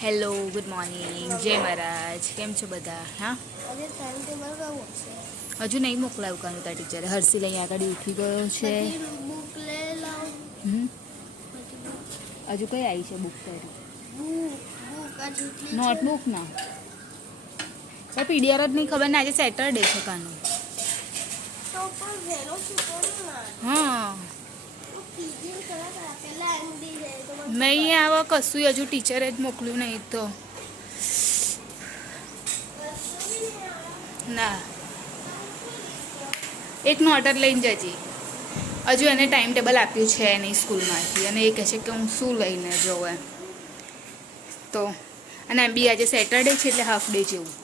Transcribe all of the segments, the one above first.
Hello, good morning, જય મહારાજ. કેમ છો બધા? હા, હજુ નહીં મોકલાવ્યું કાનું તાર ટીચરે. હર્ષિલ અહીંયા આગળ ઉઠી ગયો છે. હજુ કઈ આવી છે બુક તારી? નોટબુક ના પીડીઆર જ નહીં ખબર ને. આજે સેટરડે છે કાનું. હા, નહીં આવા કશું હજુ ટીચરે જ મોકલ્યું નહીં તો ના. એક નોટર લઈને જજી. હજુ એને ટાઈમ ટેબલ આપ્યું છે એની સ્કૂલમાંથી અને એ કહે છે કે હું શું લઈને જાઉં એમ. તો અને એમ બી આજે સેટરડે છે એટલે હાફ ડે જેવું.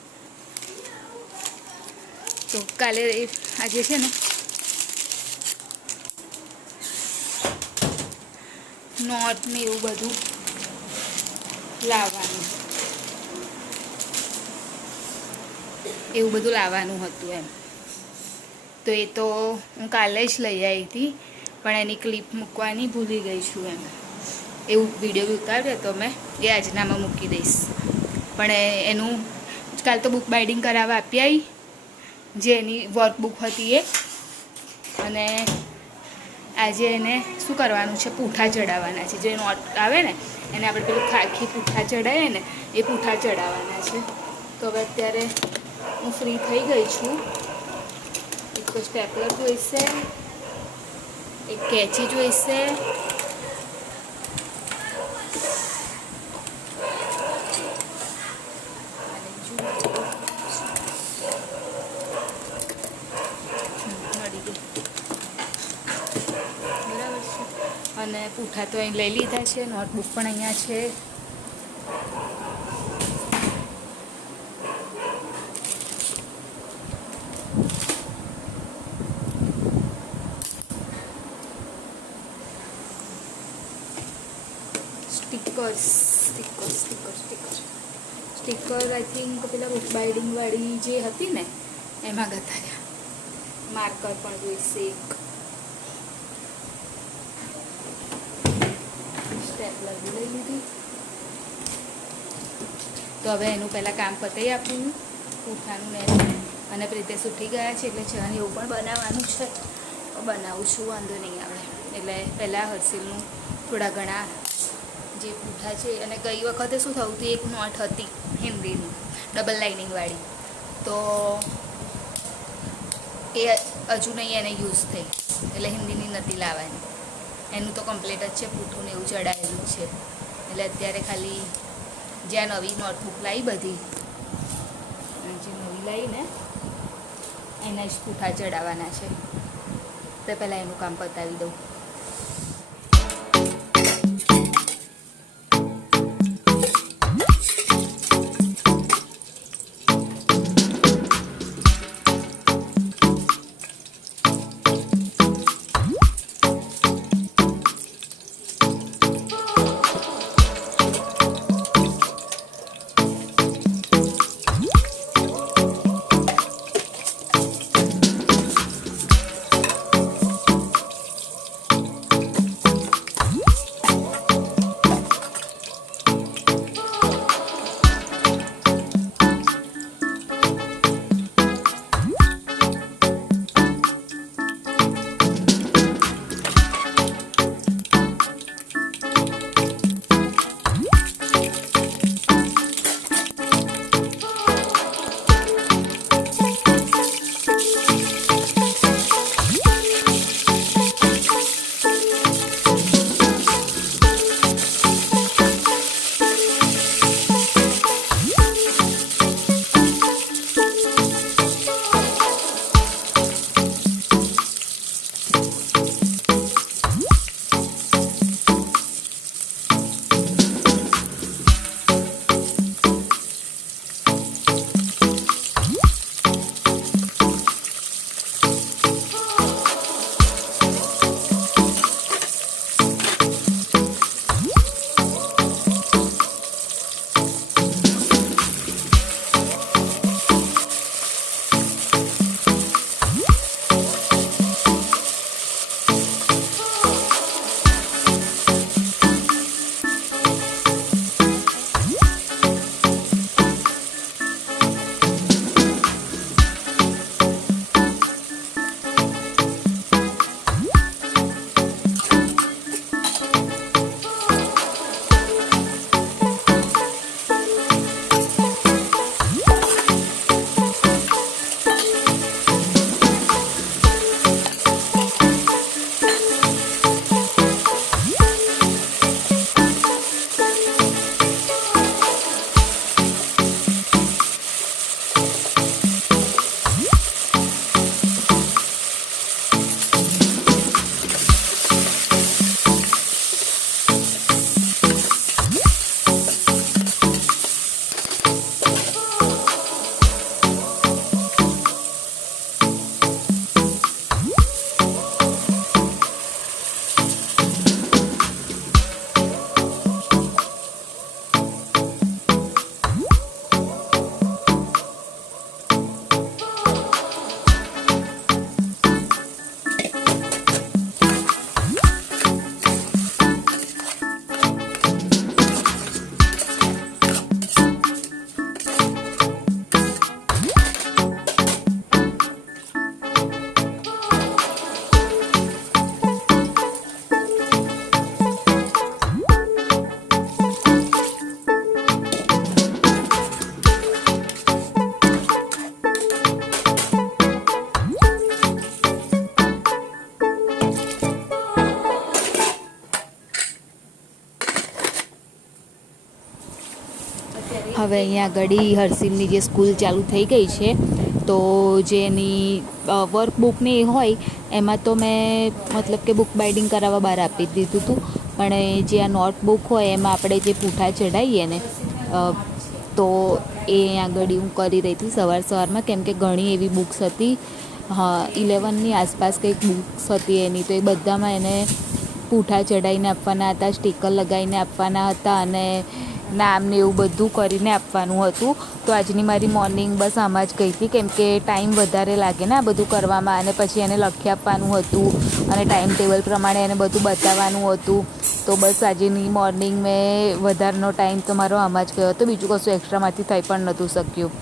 તો કાલે આજે છે ને નોટ ને એવું બધું લાવવાનું હતું એમ. તો એ તો હું કાલે જ લઈ આવી હતી, પણ એની ક્લિપ મૂકવાની ભૂલી ગઈ છું એમ. એવું વિડીયો બી ઉતાર્યો તો મેં એ આજનામાં મૂકી દઈશ. પણ એનું કાલ તો બુક બાઇન્ડિંગ કરાવવા આપી આવી, જે એની વર્કબુક હતી એ. અને આજે એને શું કરવાનું છે, પૂઠા ચડાવવાના છે. જે નોટ આવે ને એને આપણે પેલું ખાખી પૂઠા ચડાવીએ ને એ પૂઠા ચડાવવાના છે. તો હવે અત્યારે હું ફ્રી થઈ ગઈ છું. એક તો સ્ટેપલર જોઈશે, એક કેચી જોઈશે, અને પૂઠા તો અહીં લઈ લીધા છે. નોટબુક પણ અહીંયા છે. સ્ટીકર આઈ થિંક પેલા બુક બાઇન્ડિંગ વાળી જે હતી ને એમાં ગતા રહ્યા. માર્કર પણ જોઈશે એક. સ્ટેપલર બી લઈ લીધી. તો હવે એનું પહેલાં કામ પતાવી આપવું પૂઠાનું ને. અને પ્રીતેશ ઉઠી ગયા છે એટલે ચણ એવું પણ બનાવવાનું છે. બનાવું છું, વાંધો નહીં આવે. એટલે પહેલાં હર્ષિલનું થોડા ઘણા જે પૂઠા છે. અને ગઈ વખતે શું થયું હતું, એક નોટ હતી હિન્દીની ડબલ લાઇનિંગવાળી, તો એ હજુ નહીં એને યુઝ થઈ, એટલે હિન્દીની નથી લાવવાની. એનું તો કમ્પ્લીટ જ છે, પૂઠું ને એવું ચડાવેલું છે. એટલે અત્યારે ખાલી જ્યાં નવી નોટબુક લાવી બધી જે નવી લાવી ને એના જ પૂઠા ચડાવવાના છે. તો પહેલાં એનું કામ પતાવી દઉં. હવે અહીંયા આગળ હર્ષિલની જે સ્કૂલ ચાલુ થઈ ગઈ છે, તો જે એની વર્કબુકની હોય એમાં તો મેં મતલબ કે બુક બાઇન્ડિંગ કરાવવા બહાર આપી દીધું હતું, પણ જે આ નોટબુક હોય એમાં આપણે જે પૂંઠા ચડાવીએ ને તો એ આગળ હું કરી રહી હતી સવારમાં, કેમ કે ઘણી એવી બુક્સ હતી, 11ની આસપાસ કંઈક બુક્સ હતી એની, તો એ બધામાં એને પૂંઠા ચડાવીને આપવાના હતા, સ્ટીકર લગાવીને આપવાના હતા અને નામને એવું બધું કરીને આપવાનું હતું. તો આજની મારી મોર્નિંગ બસ આમાં જ ગઈ હતી, કેમ કે ટાઈમ વધારે લાગે ને આ બધું કરવામાં, અને પછી એને લખી આપવાનું હતું અને ટાઈમ ટેબલ પ્રમાણે એને બધું બતાવવાનું હતું. તો બસ આજની મોર્નિંગ મેં વધારેનો ટાઈમ તો મારો આમાં જ ગયો હતો, બીજું કશું એક્સ્ટ્રામાંથી થઈ પણ નહોતું શક્યું.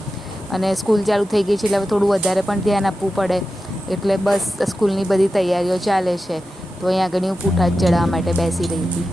અને સ્કૂલ ચાલુ થઈ ગઈ છે એટલે હવે થોડું વધારે પણ ધ્યાન આપવું પડે, એટલે બસ સ્કૂલની બધી તૈયારીઓ ચાલે છે. તો અહીંયા આગળ હું પૂંઠા જ ચડાવવા માટે બેસી રહી હતી.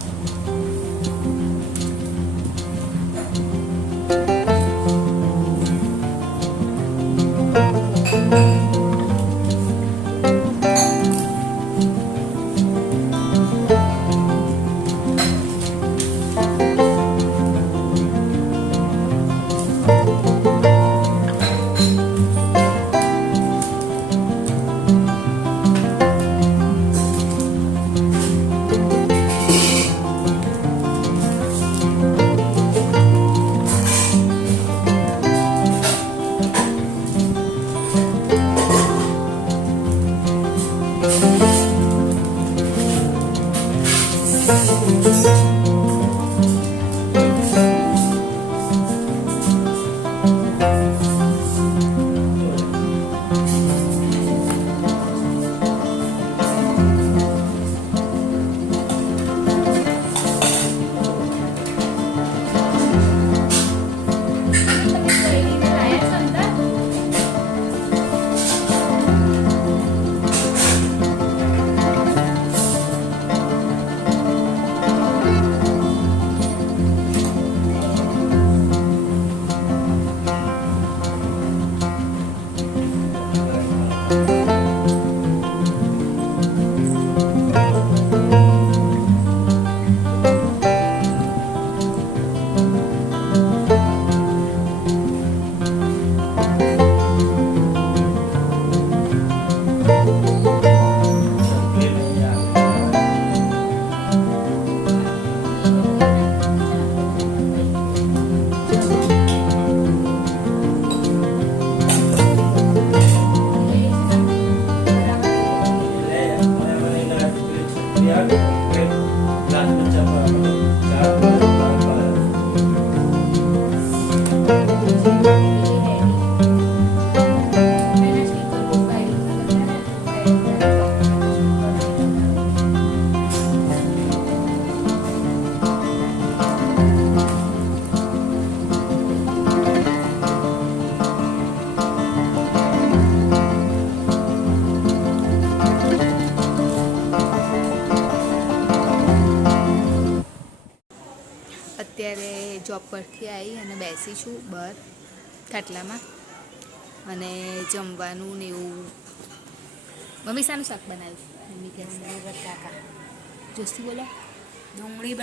અત્યારે જોબ પરથી આવી અને બેસી છું બહાર ખાટલામાં, અને જમવાનું ને એવું. મમ્મી શાનું શાક બનાવ્યું? મમ્મી કહે ડુંગળી બટાકા. જોસ્તી બોલો. ડુંગળી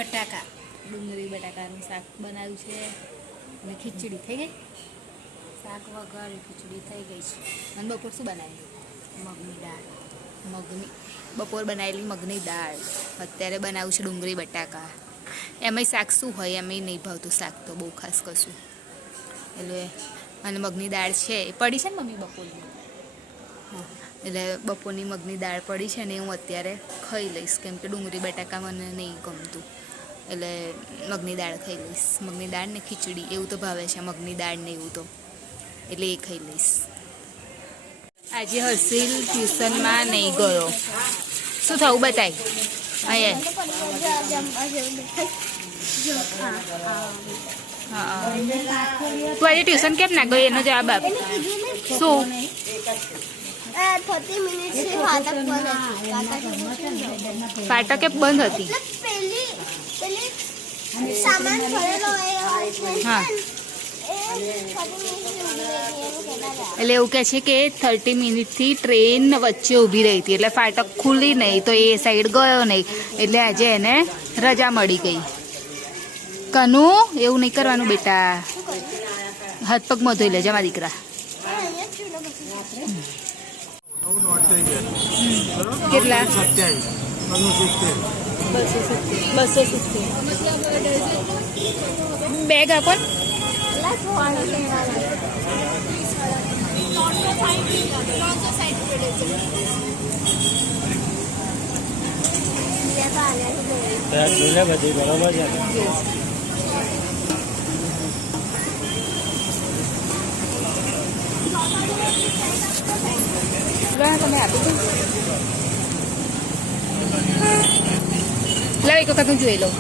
બટાકાનું શાક બનાવ્યું છે, અને ખીચડી થઈ ગઈ. શાક વઘાર્યું, ખીચડી થઈ ગઈ છે. અને બપોર શું બનાવ્યું? મગની દાળ. બપોર બનાવેલી મગની દાળ. અત્યારે બનાવું છે ડુંગળી બટાકા. એમાંય શાક શું હોય, એમાંય નહીં ભાવતું શાક તો બહુ ખાસ કશું. એટલે અને મગની દાળ છે એ પડી છે ને મમ્મી બપોરની, એટલે બપોરની મગની દાળ પડી છે ને હું અત્યારે ખાઈ લઈશ, કેમ કે ડુંગળી બટાકા મને નહીં ગમતું, એટલે મગની દાળ ખાઈ લઈશ. મગની દાળ ને ખીચડી એવું તો ભાવે છે, મગની દાળ ને એવું તો, એટલે એ ખાઈ લઈશ. આજે હર્ષિલ ટ્યુશનમાં નહીં ગયો. શું થયું બતાય હા, તું આજે ટ્યુશન કેમ ના ગઈ એનો જવાબ આપ. શું ફાટક કે બંધ હતી? હા, એટલે એવું કહે છે કે 30 મિનિટથી ટ્રેન વચ્ચે ઊભી રહી હતી, એટલે ફાટક ખુલી નહીં તો એ સાઈડ ગયો નહીં, એટલે આજે એને રજા મળી ગઈ. કનુ એવું નહીં કરવાનું બેટા, હાથ પગમાં ધોઈ લેજે મારા દીકરા. કેટલા? 270. બેગ આપો. બધી બરોબર છે. તમે આપી દો. લાવ એક વખત હું જોઈ લઉં.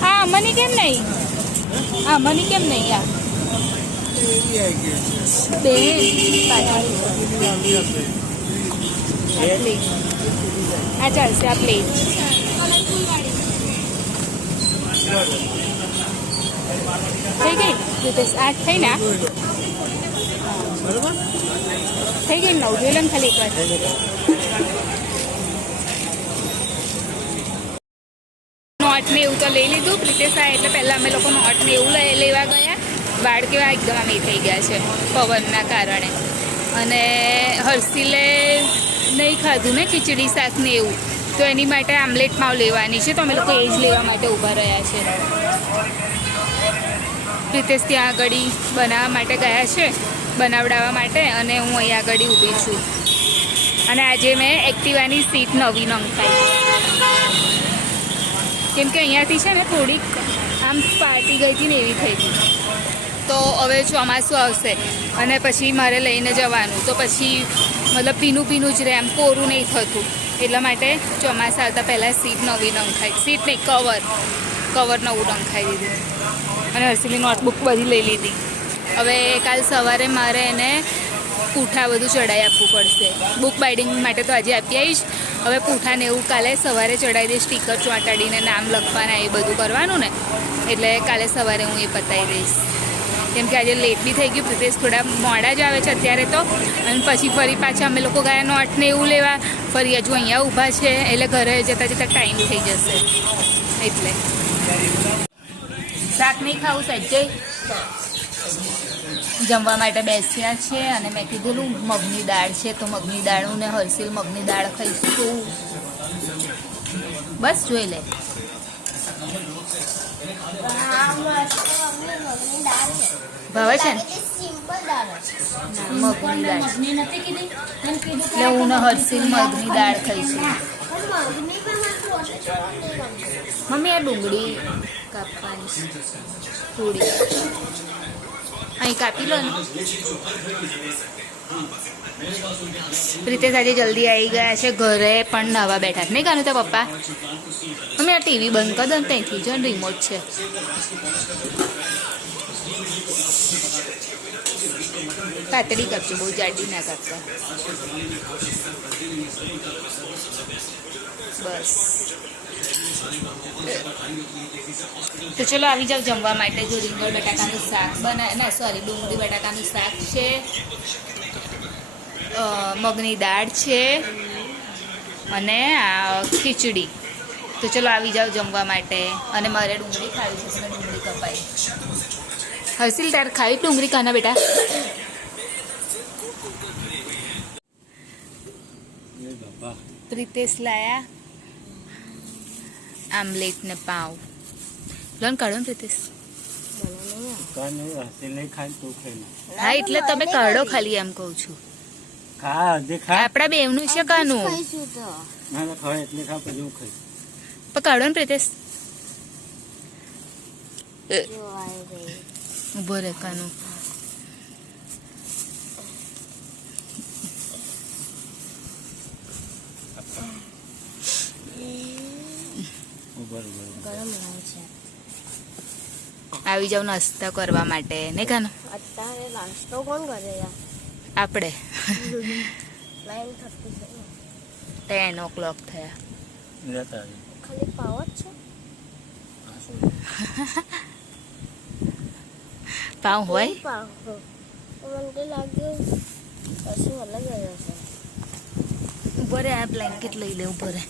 હા મને કેમ નહીં, હા મને કેમ નહીં યાર બે આ ચાલશે. આ પ્લેટ થઈ ગઈ. આ થઈ ને થઈ ગઈ. નવ જોઈ લો ને ખાલી એક વાર. નોટ ને એવું તો લઈ લીધું પ્રિતેશ આ એટલે પહેલાં અમે લોકો નોટ ને એવું લેવા ગયા. વાળ કેવા એકદમ આમ એ થઈ ગયા છે પવનના કારણે. અને હર્ષિલે નહીં ખાધું ને ખીચડી શાક ને એવું, તો એની માટે આમલેટ પાવ લેવાની છે. તો અમે લોકો એ જ લેવા માટે ઊભા રહ્યા છે. પ્રિતેશ ત્યાં આગળ બનાવવા માટે ગયા છે, બનાવડાવવા માટે, અને હું અહીંયા આગળ ઊભી છું. અને આજે મેં એક્ટિવાની સીટ નવી નંખાઈ, કેમ કે અહીંયાથી છે ને થોડીક આમ પાર્ટી ગઈ હતી ને એવી થઈ ગઈ. તો હવે ચોમાસું આવશે અને પછી મારે લઈને જવાનું, તો પછી મતલબ ભીનું ભીનું જ રહે, આમ કોરું નહીં થતું. એટલા માટે ચોમાસા આવતા પહેલાં સીટ નવી નંખાઈ, સીટ નહીં કવર નવું નંખાઈ દીધું. અને હર્ષિલની નોટબુક બધી લઈ લીધી. હવે કાલ સવારે મારે એને પૂઠા બધું ચડાવી આપવું પડશે. બુક બાઇડિંગ માટે તો આજે આપી આવીશ. હવે પૂઠાને એવું કાલે સવારે ચડાવી દઈશ, સ્ટીકર ચોંટાડીને નામ લખવાના એ બધું કરવાનું ને, એટલે કાલે સવારે હું એ પતાવી દઈશ. કેમ કે આજે લેટ બી થઈ ગયું. પ્રિતેશ થોડા મોડા જ આવે છે અત્યારે તો. અને પછી ફરી પાછા અમે લોકો ગયા નોટને એવું લેવા, ફરી હજુ અહીંયા ઊભા છે, એટલે ઘરે જતાં જતાં ટાઈમ થઈ જશે. એટલે શાક નહીં ખાવું સજ્જય. જમવા માટે બેસ્યા છે અને મેં કીધેલું મગની દાળ છે, તો મગની દાળનું ને હર્ષિલ મગની દાળ ખાઈશું. બસ જોઈ લે. ભાવે છે ને મગની દાળ, એટલે હું ને હર્ષિલ મગની દાળ ખાઈશું. મમ્મી આ ડુંગળી કાપવાની થોડી અહીં કાપી લો ને. પ્રિતેશ આજે જલ્દી આવી ગયા છે ઘરે, પણ નાવા બેઠા નહીં કાનું તો પપ્પા. મમ્મી આ ટીવી બંધ કરી દો ને, ત્યાંથી જો રિમોટ છે. પાતળી કાપજો, બહુ જાડી ના કાપતા. બસ તો ચલો આવી જાઓ જમવા માટે. જો રીંગણ બટાકાનું શાક ડુંગળી બટાકાનું શાક છે, મગની દાળ છે અને આ ખીચડી. તો ચલો આવી જાઓ જમવા માટે. અને મારે ડુંગળી ખાવી છે, તો ડુંગળી કપાઈ. હર્ષિલ તાર ખાવી ડુંગળી કાના બેટા? પ્રિતેશ લાયા આમલેટ ને પાવ. લોન કાઢો ને પ્રિતેશ. હા એટલે તમે કાઢો ખાલી, એમ કહું છું. આપડા બેવનું છે કાનું. પણ કાઢો ને પ્રિતેશ. ઉભો રે કાનું. આવી જાવ નાસ્તા કરવા માટે ને કાનો. અત્યારે નાસ્તો કોણ કરે યાર? આપણે 9:30 10 o'clock થયા. લેતા આવી. ખાલી પાવ જ છે. હા, શું? પાઉં હોય પાવ મને તો લાગ્યું કશું અલગ જ હશે. ઉભો રે, આ બ્લેન્કેટ લઈ લે. ઉભો રે,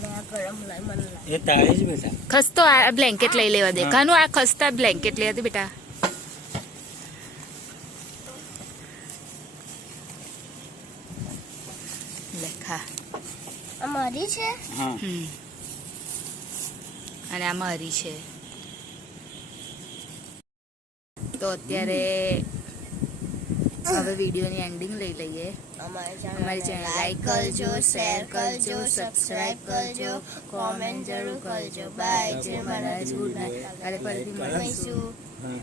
ને આ ગરમ લાય મને લાગે. એ તાળી જ બેટા. ખસતો આ બ્લેન્કેટ લઈ લેવા દે. કાનું આ ખસતા બ્લેન્કેટ લેવા દે બેટા. લે ખા. આ મારી છે. હા. અને આ મારી છે. તો અત્યારે હવે વિડીયોની એન્ડિંગ લઈ લઈએ. અમારી ચેનલ લાઈક કરજો, શેર કરજો, સબસ્ક્રાઇબ કરજો, કોમેન્ટ જરૂર કરજો. બાય. જય મહારાજ. Good night. કાલે ફરીથી મળીશું. હા.